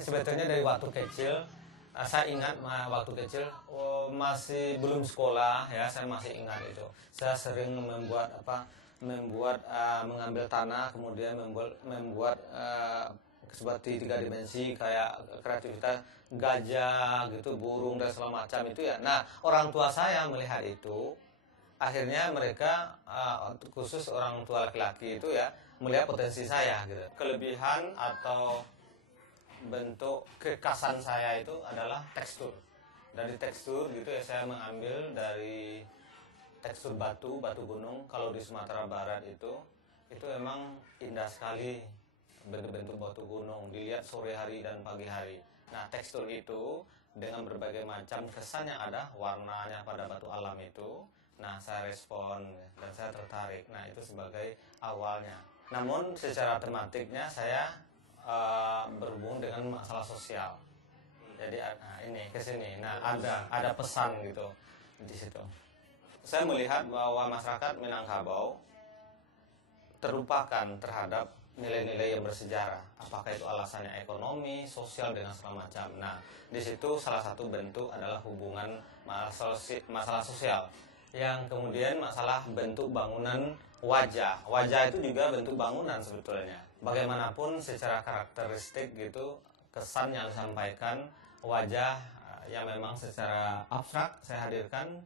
Sebetulnya dari waktu kecil, saya ingat waktu kecil masih belum sekolah ya, saya masih ingat itu. Saya sering mengambil tanah, kemudian membuat seperti 3 dimensi kayak kreativitas gajah gitu, burung dan segala macam itu ya. Nah, orang tua saya melihat itu, akhirnya mereka khusus orang tua laki-laki itu ya melihat potensi saya gitu. Kelebihan atau bentuk kekhasan saya itu adalah tekstur. Dari tekstur gitu ya, saya mengambil dari tekstur batu gunung. Kalau di Sumatera Barat itu memang indah sekali bentuk-bentuk batu gunung, dilihat sore hari dan pagi hari. Nah, tekstur itu dengan berbagai macam kesan yang ada, warnanya pada batu alam itu, nah saya respon dan saya tertarik. Nah, itu sebagai awalnya. Namun secara tematiknya saya berhubung dengan masalah sosial. Jadi ini ke sini. Nah, ada pesan gitu di situ. Saya melihat bahwa masyarakat Minangkabau terlupakan terhadap nilai-nilai yang bersejarah. Apakah itu alasannya ekonomi, sosial, dengan segala macam. Nah, di situ salah satu bentuk adalah hubungan masalah sosial. Yang kemudian masalah bentuk bangunan wajah. Wajah itu juga bentuk bangunan sebetulnya. Bagaimanapun secara karakteristik gitu, kesan yang disampaikan wajah yang memang secara abstrak saya hadirkan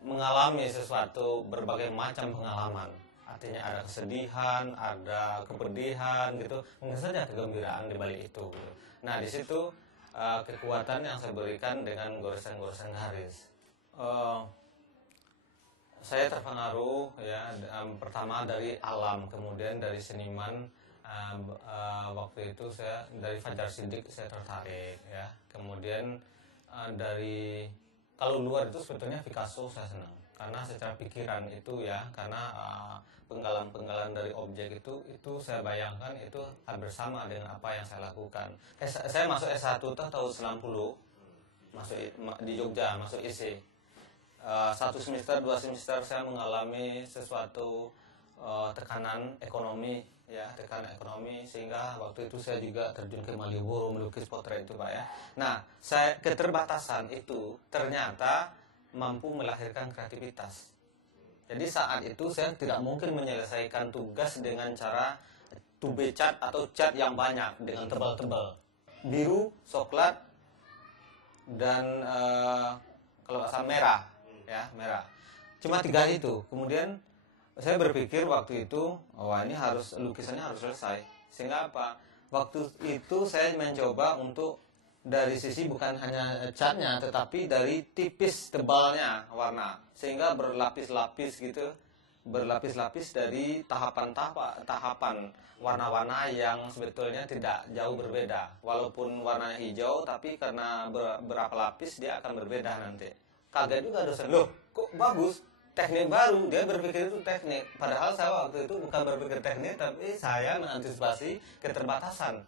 mengalami sesuatu, berbagai macam pengalaman. Artinya ada kesedihan, ada kepedihan gitu, mungkin saja kegembiraan di balik itu gitu. Nah, di situ kekuatan yang saya berikan dengan goresan-goresan garis. Saya terpengaruh ya, pertama dari alam, kemudian dari seniman. Waktu itu saya dari Fajar Siddiq saya tertarik ya. Kemudian dari kalau luar itu sebetulnya Picasso saya senang karena secara pikiran itu ya, karena penggalan-penggalan dari objek itu saya bayangkan itu hampir sama dengan apa yang saya lakukan. Saya masuk S1 tahun 90, masuk di Jogja, masuk IC. 1 semester, 2 semester saya mengalami sesuatu tekanan ekonomi ya, tekanan ekonomi, sehingga waktu itu saya juga terjun ke Malioboro melukis potret itu Pak ya. Nah, keterbatasan itu ternyata mampu melahirkan kreativitas. Jadi saat itu saya tidak mungkin menyelesaikan tugas dengan cara tube cat atau cat yang banyak dengan tebal-tebal, biru, coklat, dan kalau nggak salah merah ya, merah. Cuma 3 itu. Kemudian saya berpikir waktu itu, wah ini lukisannya harus selesai. Sehingga apa? Waktu itu saya mencoba untuk dari sisi bukan hanya catnya, tetapi dari tipis tebalnya warna. Sehingga berlapis-lapis gitu, berlapis-lapis dari tahapan warna-warna yang sebetulnya tidak jauh berbeda. Walaupun warnanya hijau, tapi karena berapa lapis dia akan berbeda nanti. Kaget juga dosen, loh kok bagus? Teknik baru, dia berpikir itu teknik. Padahal saya waktu itu bukan berpikir teknik, tapi saya mengantisipasi keterbatasan.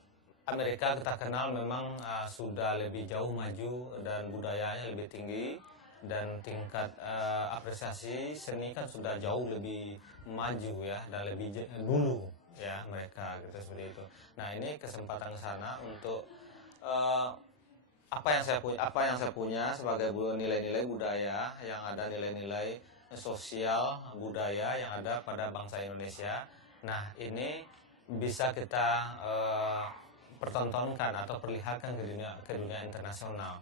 Amerika kita kenal memang sudah lebih jauh maju dan budayanya lebih tinggi, dan tingkat apresiasi seni kan sudah jauh lebih maju ya, dan lebih dulu ya mereka gitu, seperti itu. Nah, ini kesempatan ke sana untuk apa yang saya punya sebagai nilai-nilai budaya, yang ada nilai-nilai sosial budaya yang ada pada bangsa Indonesia. Nah, ini bisa kita pertontonkan atau perlihatkan ke dunia internasional.